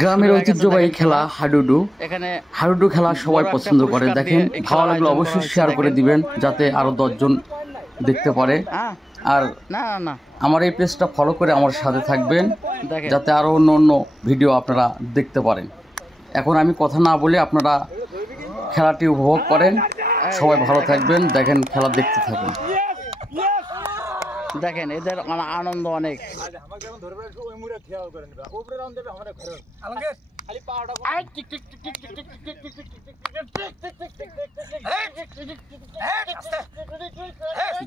গ্রামের ঐতিহ্যবাহী খেলা হাডুডু। এখানে হাডুডু খেলা সবাই পছন্দ করে। দেখেন, ভালো লাগলে অবশ্যই শেয়ার করে দিবেন যাতে আরো 10 জন দেখতে পারে। আর না না না আমার এই পেজটা ফলো করে আমার সাথে থাকবেন দেখেন যাতে আরো অন্য অন্য ভিডিও আপনারা দেখতে পারেন। এখন আমি কথা না বলে আপনারা খেলাটি উপভোগ করেন। সবাই ভালো থাকবেন। দেখেন, খেলা দেখতে থাকুন। দেখেন এদের আনন্দ অনেক।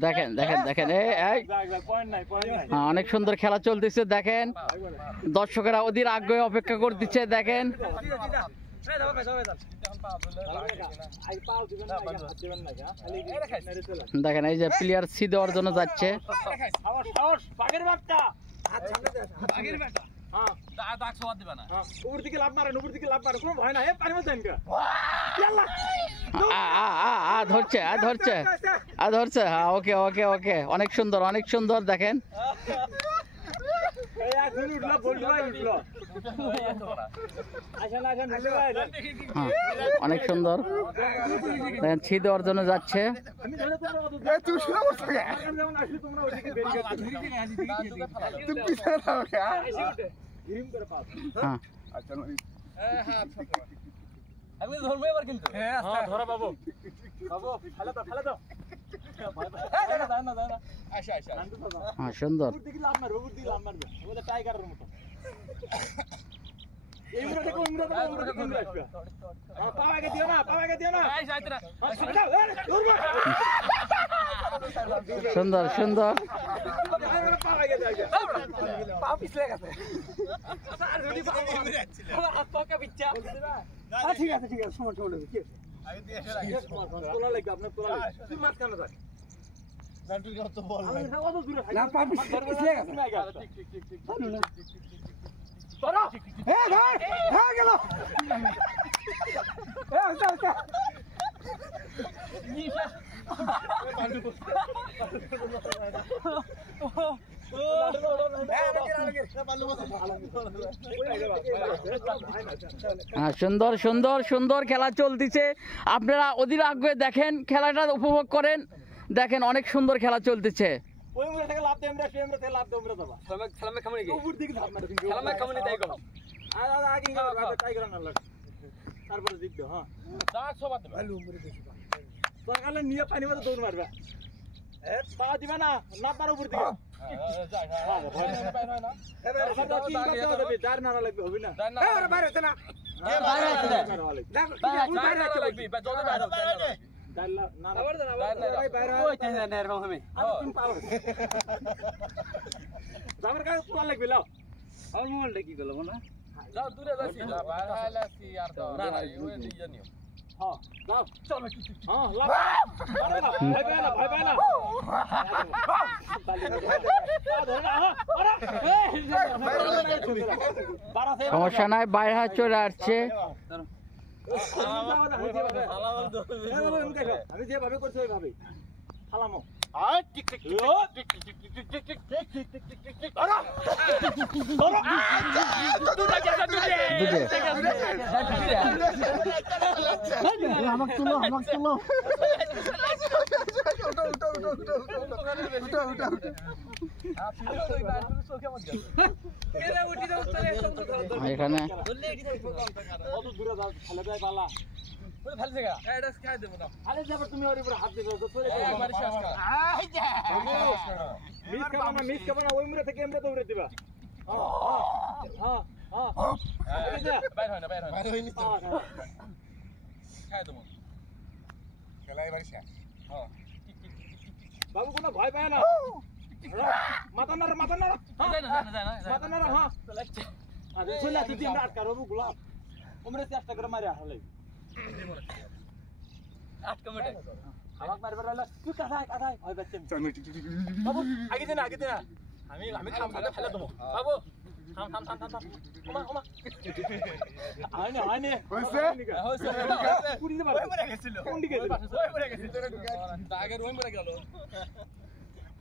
দেখেন দেখেন দেখেন অনেক সুন্দর খেলা চলতেছে। দেখেন দর্শকেরা অধীর আগ্রহে অপেক্ষা করতেছে। দেখেন দেখেন এই যে প্লেয়ার সি দেওয়ার জন্য যাচ্ছে। ধরছে ধরছে ধরছে। হ্যাঁ, ওকে ওকে ওকে, অনেক সুন্দর অনেক সুন্দর। দেখেন অনেক সুন্দর। দেখেন ছি দেওয়ার জন্য যাচ্ছে। সুন্দর সুন্দর সুন্দর। ঠিক আছে ঠিক আছে, সময় সুন্দর সুন্দর সুন্দর খেলা চলতেছে। আপনারা অধীর আগ্রহে দেখেন, খেলাটা উপভোগ করেন। দেখেন অনেক সুন্দর খেলা চলতেছে। নিয়ে পানি মতো দৌড় মারবে, পা দিবা না না পার উপর দিকে লাগবে। লাও আমার মোবাইলটা কি করলো না, দূরে যাচ্ছি সমস্যা নাই, বাইরে হাত চলে আসছে। আমি যেভাবে করছি ওইভাবে ফালামো। আমাকে তুলো আমাকে তুলো। এখানে তুমি ওর উপরে হাত দিবে মিস খাবো না, ওই মুড়ে থেকে এমনি দৌড়ে দিবা। বাবু কোনো ভয় পায় না, মাথা নাড়া মাথা নাড়া মাথা নাড়া। হ্যাঁ চলে আসছি আমরা আটকা রবু গোলাপ আমরা চেষ্টা করে মারি আসলে আটকা মেটে আমাকে মারবার হলো তুই কাঁথায় কাঁথায় ভয় পাচ্ছি বাবু। আগে দে না আগে দে না, আমি আমি খাম করে ফেলে দেবো বাবু। থাম থাম থাম থাম থাম ওমা ওমা আইনে আইনে হইছে হইছে কুড়ি দে বাবা গেছিল কোন দিকে গেছিল আগে রুম পড়ে গেল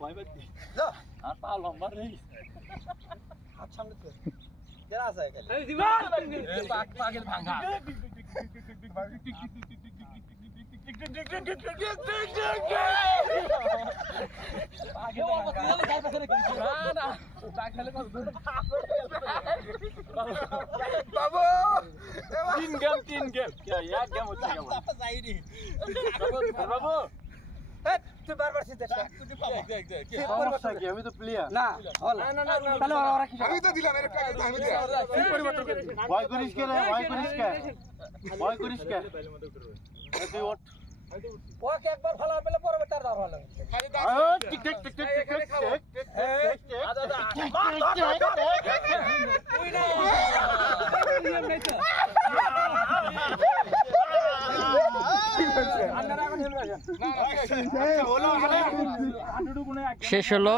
ভয় পাচ্ছি আর পা লম্বা রে হাত সামনে তো পাগল ভাঙা বাবু 3 गेम क्या एक गेम होता है बाबू তুই বারবার সিদ্ধ সমস্যা কি আমি তো প্লেয়ার না তাহলে ওরা কি আমি তো দিলাম এর কাছে আমি দিলাম ভয় করিস কে রে ভয় করিস কে তুই ওঠ ওকে একবার ভালো পেলে পরে তার দাও ভালো খালি দাও tick tick tick tick tick আদা আদা ওই না নিয়ম নাই তো আপনারা এখন নিয়ম রাখেন না বলো শেষ হলো।